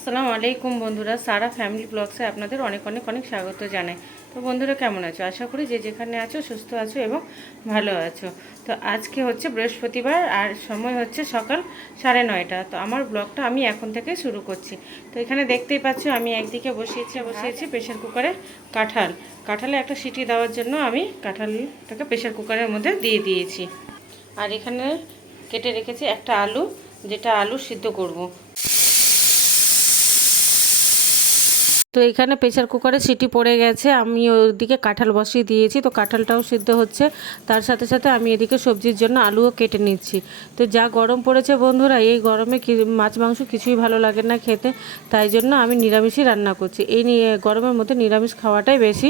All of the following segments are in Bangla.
আসসালামু আলাইকুম বন্ধুরা, সারা ফ্যামিলি ব্লগসে আপনাদের অনেক অনেক অনেক স্বাগত জানাই। তো বন্ধুরা, কেমন আছো? আশা করি যে যেখানে আছো, সুস্থ আছো এবং ভালো আছো। তো আজকে হচ্ছে বৃহস্পতিবার আর সময় হচ্ছে সকাল সাড়ে নয়টা। তো আমার ব্লগটা আমি এখন থেকে শুরু করছি। তো এখানে দেখতেই পাচ্ছ, আমি একদিকে বসিয়েছি বসিয়েছি প্রেশার কুকারে কাঁঠাল। কাঁঠালে একটা সিটি দেওয়ার জন্য আমি কাঁঠালটাকে প্রেশার কুকারের মধ্যে দিয়ে দিয়েছি। আর এখানে কেটে রেখেছি একটা আলু, যেটা আলু সিদ্ধ করব। তো এখানে প্রেশার কুকারে সিটি পড়ে গেছে, আমি ওদিকে কাঁঠাল বসিয়ে দিয়েছি, তো কাঁঠালটাও সিদ্ধ হচ্ছে, তার সাথে সাথে আমি এদিকে সবজির জন্য আলুও কেটে নিচ্ছি। তো যা গরম পড়েছে বন্ধুরা, এই গরমে মাছ, মাংস কিছুই ভালো লাগে না খেতে, তাই জন্য আমি নিরামিষই রান্না করছি। এই নিয়ে গরমের মধ্যে নিরামিষ খাওয়াটাই বেশি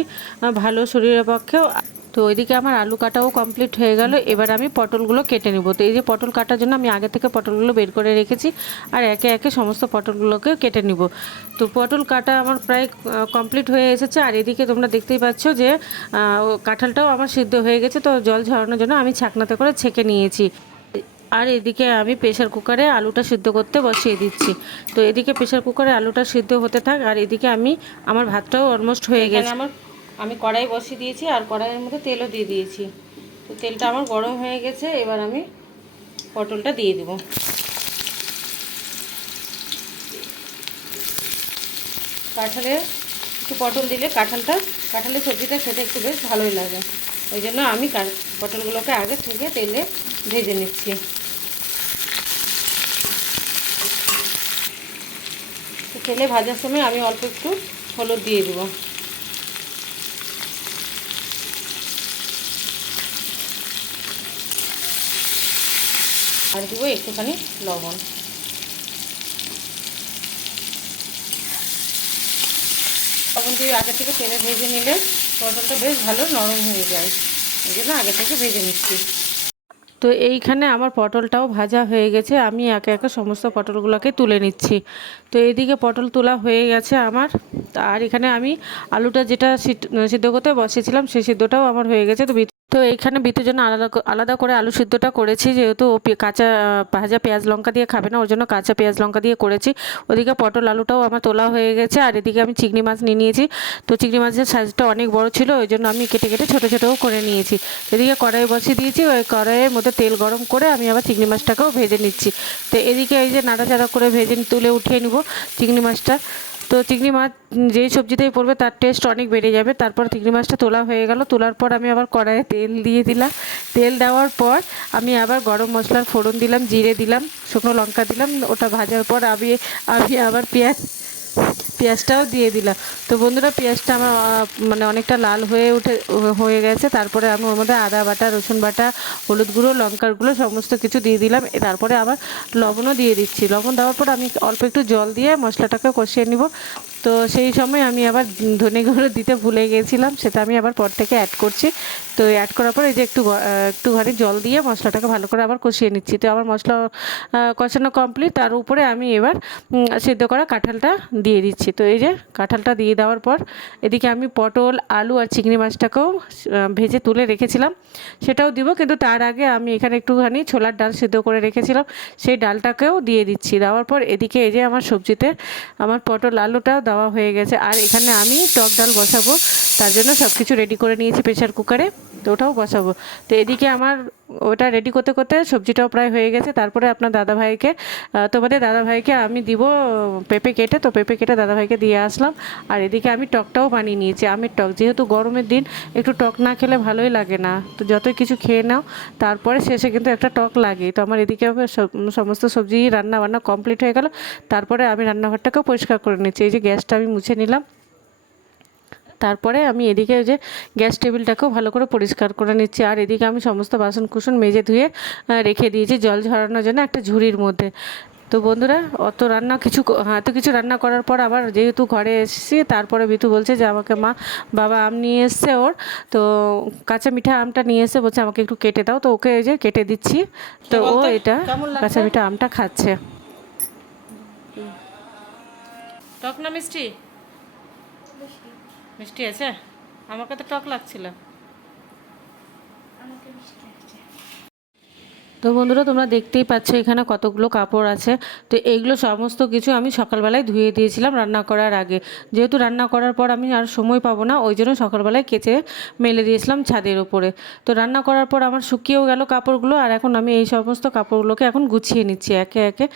ভালো শরীরের পক্ষেও। তো ওইদিকে আমার আলু কাটাও কমপ্লিট হয়ে গেল। এবার আমি পটলগুলো কেটে নেব। তো এই যে পটল কাটার জন্য আমি আগে থেকে পটলগুলো বের করে রেখেছি আর একে একে সমস্ত পটলগুলোকে কেটে নিব। তো পটল কাটা আমার প্রায় কমপ্লিট হয়ে এসেছে। আর এদিকে তোমরা দেখতেই পাচ্ছ যে কাঁঠালটাও আমার সিদ্ধ হয়ে গেছে। তো জল ঝরানোর জন্য আমি ছাকনাতে করে ছেঁকে নিয়েছি। আর এদিকে আমি প্রেশার কুকারে আলুটা সিদ্ধ করতে বসিয়ে দিচ্ছি। তো এদিকে প্রেশার কুকারে আলুটা সিদ্ধ হতে থাক। আর এদিকে আমি আমার ভাতটাও অলমোস্ট হয়ে গেছে। আমার আমি কড়াই বসিয়ে দিয়েছি আর কড়াইয়ের মধ্যে তেলও দিয়ে দিয়েছি। তো তেলটা আমার গরম হয়ে গেছে, এবার আমি পটলটা দিয়ে দেব। কাঁঠালে একটু পটল দিলে কাঁঠালটা কাঁঠালের সবজিটা খেতে একটু বেশ ভালোই লাগে। ওই জন্য আমি পটলগুলোকে আগে থেকে তেলে ভেজে নিচ্ছি। তেলে ভাজার সময় আমি অল্প একটু হলুদ দিয়ে দেবো। আর দিব একটুখানি লবণ। লবণ দিয়ে আগে থেকে তেলে ভেজে নিলে পটলটা বেশ ভালো নরম হয়ে যায়। এই জন্য আগে থেকে ভেজে নিচ্ছি। তো এইখানে আমার পটলটাও ভাজা হয়ে গেছে। আমি একে একে সমস্ত পটলগুলোকে তুলে নিচ্ছি। তো এইদিকে পটল তোলা হয়ে গেছে আমার। আর এখানে আমি আলুটা যেটা সিদ্ধ করতে বসেছিলাম সেই সিদ্ধটাও আমার হয়ে গেছে। তো তো এইখানে বিতুর জন্য আলাদা আলাদা করে আলু সিদ্ধটা করেছি, যেহেতু ও কাঁচা, ভাজা পেঁয়াজ লঙ্কা দিয়ে খাবে না, ওর জন্য কাঁচা পেঁয়াজ লঙ্কা দিয়ে করেছি। ওদিকে পটল আলুটাও আমার তোলা হয়ে গেছে, আর এদিকে আমি চিংড়ি মাছ নিয়ে নিয়েছি। তো চিংড়ি মাছের সাইজটা অনেক বড় ছিল, ওই জন্য আমি কেটে কেটে ছোটো ছোটোও করে নিয়েছি। এদিকে কড়াই বসিয়ে দিয়েছি, ওই কড়াইয়ের মধ্যে তেল গরম করে আমি আবার চিংড়ি মাছটাকেও ভেজে নিচ্ছি। তো এদিকে এই যে নাড়াচাড়া করে ভেজে তুলে উঠিয়ে নিব চিংড়ি মাছটা। তো চিংড়ি মাছ যেই সবজিতেই পড়বে তার টেস্ট অনেক বেড়ে যাবে। তারপর চিংড়ি মাছটা তোলা হয়ে গেল। তোলার পর আমি আবার কড়াইয়ে তেল দিয়ে দিলাম। তেল দেওয়ার পর আমি আবার গরম মশলার ফোড়ন দিলাম, জিরে দিলাম, শুকনো লঙ্কা দিলাম। ওটা ভাজার পর আমি আমি আবার পেঁয়াজ পেঁয়াজটাও দিয়ে দিলাম তো বন্ধুরা পেঁয়াজটা আমার মানে অনেকটা লাল হয়ে উঠে হয়ে গেছে। তারপরে আমি ওর মধ্যে আদা বাটা রসুন বাটা হলুদ গুঁড়ো লঙ্কার গুঁড়ো সমস্ত কিছু দিয়ে দিলাম। তারপরে আবার লবণও দিয়ে দিচ্ছি। লবণ দেওয়ার পর আমি অল্প একটু জল দিয়ে মশলাটাকে কষিয়ে নিব। তো সেই সময় আমি আবার ধনে গুঁড়ো দিতে ভুলে গিয়েছিলাম সেটা আমি আবার পর থেকে অ্যাড করছি। তো অ্যাড করার পর এই যে একটু আহ, একটুখানি জল দিয়ে মশলাটাকে ভালো করে আবার কষিয়ে নিচ্ছি। তো আমার মশলা কষানো কমপ্লিট তার উপরে আমি এবার সেদ্ধ করা কাঁঠালটা দিয়ে দিচ্ছি। তো এই যে কাঁঠালটা দিয়ে দেওয়ার পর এদিকে আমি পটল, আলু আর চিংড়ি মাছটাকেও ভেজে তুলে রেখেছিলাম। সেটাও দিব, কিন্তু তার আগে আমি এখানে একটুখানি ছোলার ডাল সিদ্ধ করে রেখেছিলাম। সেই ডালটাকেও দিয়ে দিচ্ছি। দেওয়ার পর এদিকে এই যে আমার সবজিতে আমার পটল, আলুটাও দেওয়া হয়ে গেছে। আর এখানে আমি টক ডাল বসাবো। তার জন্য সব কিছু রেডি করে নিয়েছি প্রেশার কুকারে তো ওটাও বসাবো। তো এদিকে আমার ওটা রেডি করতে করতে সবজিটাও প্রায় হয়ে গেছে, তারপরে আপনার দাদাভাইকে তোমাদের দাদাভাইকে আমি দিব পেঁপে কেটে, তো পেঁপে কেটে দাদাভাইকে দিয়ে আসলাম। আর এদিকে আমি টকটাও বানিয়ে নিয়েছি, আমের টক। যেহেতু গরমের দিন, একটু টক না খেলে ভালোই লাগে না। তো যতই কিছু খেয়ে নাও, তারপরে শেষে কিন্তু একটা টক লাগে। তো আমার এদিকে সমস্ত সবজি রান্না বান্না কমপ্লিট হয়ে গেল। তারপরে আমি রান্নাঘরটাকেও পরিষ্কার করে নিচ্ছি। এই যে গ্যাসটা আমি মুছে নিলাম। তারপরে আমি এদিকে যে গ্যাস টেবিলটাকেও ভালো করে পরিষ্কার করে নিচ্ছি। আর এদিকে আমি সমস্ত বাসন কুসন মেজে ধুয়ে রেখে দিয়েছি জল ঝরানোর জন্য একটা ঝুড়ির মধ্যে। তো বন্ধুরা অত রান্না কিছু হ্যাঁ, এত কিছু রান্না করার পর আবার যেহেতু ঘরে এসেছি তারপরে বিতু বলছে যে আমাকে মা বাবা আম নিয়ে এসছে ওর। তো কাঁচা মিঠা আমটা নিয়ে এসে বলছে আমাকে একটু কেটে দাও। তো ওকে যে কেটে দিচ্ছি। তো ও এটা কাঁচা মিঠা আমটা খাচ্ছে। টক না মিষ্টি? মিষ্টি আছে? আমাকে তো টক লাগছিল। তো বন্ধুরা, তোমরা দেখতেই পাচ্ছ এখানে কতগুলো কাপড় আছে। তো এইগুলো সমস্ত কিছু আমি সকালবেলায় ধুয়ে দিয়েছিলাম রান্না করার আগে। যেহেতু রান্না করার পর আমি আর সময় পাবো না, ওই জন্য সকালবেলায় কেচে মেলে দিয়েছিলাম ছাদের উপরে। তো রান্না করার পর আমার শুকিয়েও গেল কাপড়গুলো, আর এখন আমি এই সমস্ত কাপড়গুলোকে এখন গুছিয়ে নিচ্ছি একে একে।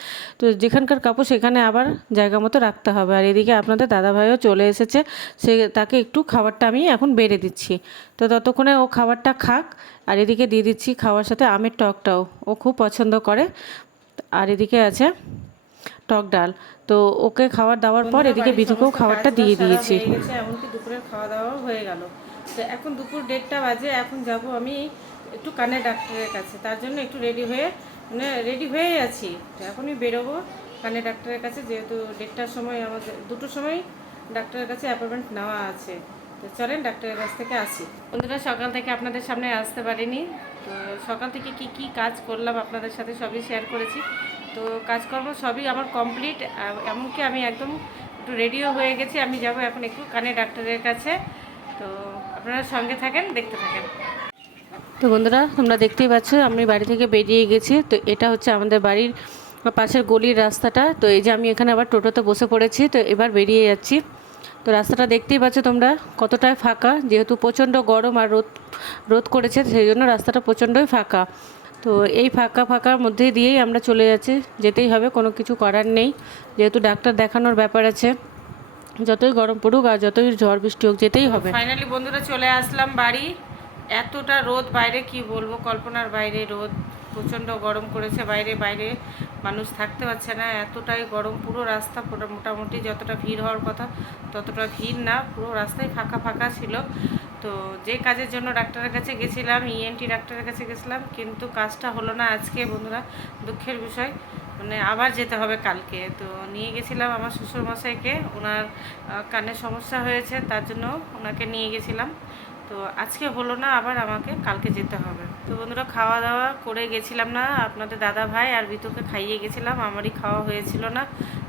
তো যেখানকার কাপড় সেখানে আবার জায়গা মতো রাখতে হবে। আর এদিকে আপনাদের দাদাভাইও চলে এসেছে, সে তাকে একটু খাবারটা আমি এখন বেড়ে দিচ্ছি। তো ততক্ষণে ও খাবারটা খাক আর এদিকে দিয়ে দিচ্ছি খাওয়ার সাথে আমের টকটাও। ও খুব পছন্দ করে। আর এদিকে আছে টক ডাল। তো ওকে খাবার দেওয়ার পর এদিকে বিধুকেও খাবারটা দিয়ে দিয়েছি। এমনকি দুপুরের খাওয়া দাওয়াও হয়ে গেল। তো এখন দুপুর দেড়টা বাজে এখন যাব আমি একটু কানে ডাক্তারের কাছে। তার জন্য একটু রেডি হয়ে মানে রেডি হয়েই আছি। তো এখনই বেরোবো কানে ডাক্তারের কাছে যেহেতু দেড়টার সময় আমাদের দুটোর সময় ডাক্তারের কাছে অ্যাপয়েন্টমেন্ট নেওয়া আছে। চলেন ডাক্তারের কাছ থেকে আসি। বন্ধুরা, সকাল থেকে আপনাদের সামনে আসতে পারিনি। তো সকাল থেকে কি কি কাজ করলাম আপনাদের সাথে সবই শেয়ার করেছি। তো কাজকর্ম সবই আমার কমপ্লিট এমনকি আমি একদম একটু রেডিও হয়ে গেছি। আমি যাব এখন একটু কানে ডাক্তারের কাছে। তো আপনারা সঙ্গে থাকেন, দেখতে থাকেন। তো বন্ধুরা, তোমরা দেখতেই পাচ্ছ, আমি বাড়ি থেকে বেরিয়ে গেছি। তো এটা হচ্ছে আমাদের বাড়ির পাশের গলির রাস্তাটা। তো এই যে আমি এখানে আবার টোটোতে বসে পড়েছি। তো এবার বেরিয়ে যাচ্ছি। তো রাস্তাটা দেখতেই পাচ্ছ তোমরা, কতটাই ফাঁকা, যেহেতু প্রচণ্ড গরম আর রোদ রোদ করেছে, সেই জন্য রাস্তাটা প্রচণ্ডই ফাঁকা। তো এই ফাঁকা ফাঁকার মধ্যে দিয়েই আমরা চলে যাচ্ছি, যেতেই হবে, কোনো কিছু করার নেই। যেহেতু ডাক্তার দেখানোর ব্যাপার আছে, যতই গরম পড়ুক আর যতই ঝড় বৃষ্টি হোক, যেতেই হবে। ফাইনালি বন্ধুরা চলে আসলাম বাড়ি। এতটা রোদ বাইরে, কি বলব? কল্পনার বাইরে রোদ, প্রচণ্ড গরম করেছে বাইরে বাইরে মানুষ থাকতে পারছে না, এতটাই গরম পুরো রাস্তা মোটামুটি যতটা ভিড় হওয়ার কথা ততটা ভিড় না, পুরো রাস্তায় ফাঁকা ফাঁকা ছিল। তো যে কাজের জন্য ডাক্তারের কাছে গেছিলাম ইএনটি ডাক্তারের কাছে গেছিলাম, কিন্তু কাজটা হলো না আজকে বন্ধুরা, দুঃখের বিষয়। মানে আবার যেতে হবে কালকে। তো নিয়ে গেছিলাম আমার শ্বশুরমশাইকে, ওনার কানের সমস্যা হয়েছে, তার জন্য ওনাকে নিয়ে গেছিলাম। তো আজকে হলো না, আবার আমাকে কালকে যেতে হবে। তো বন্ধুরা খাওয়া দাওয়া করে গেছিলাম না, আপনাদের দাদা ভাই আর বিতুকে খাইয়ে গেছিলাম, আমারই খাওয়া হয়েছিল না।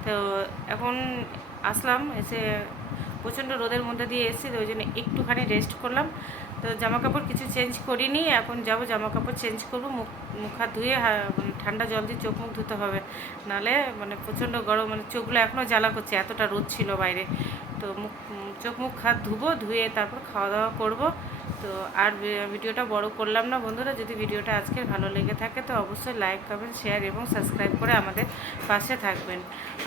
তো এখন আসলাম, এসে প্রচণ্ড রোদের মধ্যে দিয়ে এসেছি, তো ওই জন্য একটুখানি রেস্ট করলাম। তো জামা কাপড় কিছু চেঞ্জ করিনি, এখন যাব জামা কাপড় চেঞ্জ করব, মুখ মুখ হাত ধুয়ে মানে ঠান্ডা জল দিয়ে চোখ মুখ ধুতে হবে। নাহলে মানে প্রচণ্ড গরম মানে চোখগুলো এখনও জ্বালা করছে, এতটা রোদ ছিল বাইরে। তো মুখ চোখ, মুখ, হাত ধুবো, ধুয়ে তারপর খাওয়া দাওয়া করব। তো আর ভিডিওটা বড় করলাম না বন্ধুরা, যদি ভিডিওটা আজকে ভালো লেগে থাকে তো অবশ্যই লাইক কমেন্ট শেয়ার এবং সাবস্ক্রাইব করে আমাদের পাশে থাকবেন।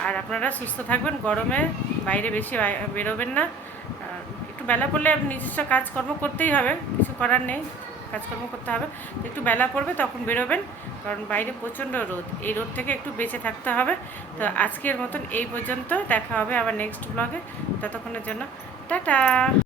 আর আপনারা সুস্থ থাকবেন, গরমে বাইরে বেশি বেরোবেন না। একটু বেলা পড়লে নিজস্ব কাজকর্ম করতেই হবে, কিছু করার নেই। কাজকর্ম করতে হবে। একটু বেলা পড়বে, তখন বেরোবেন, কারণ বাইরে প্রচণ্ড রোদ। এই রোদ থেকে একটু বেঁচে থাকতে হবে। তো আজকের মতন এই পর্যন্ত। দেখা হবে আবার নেক্সট ব্লগে ততক্ষণের জন্য, টাটা!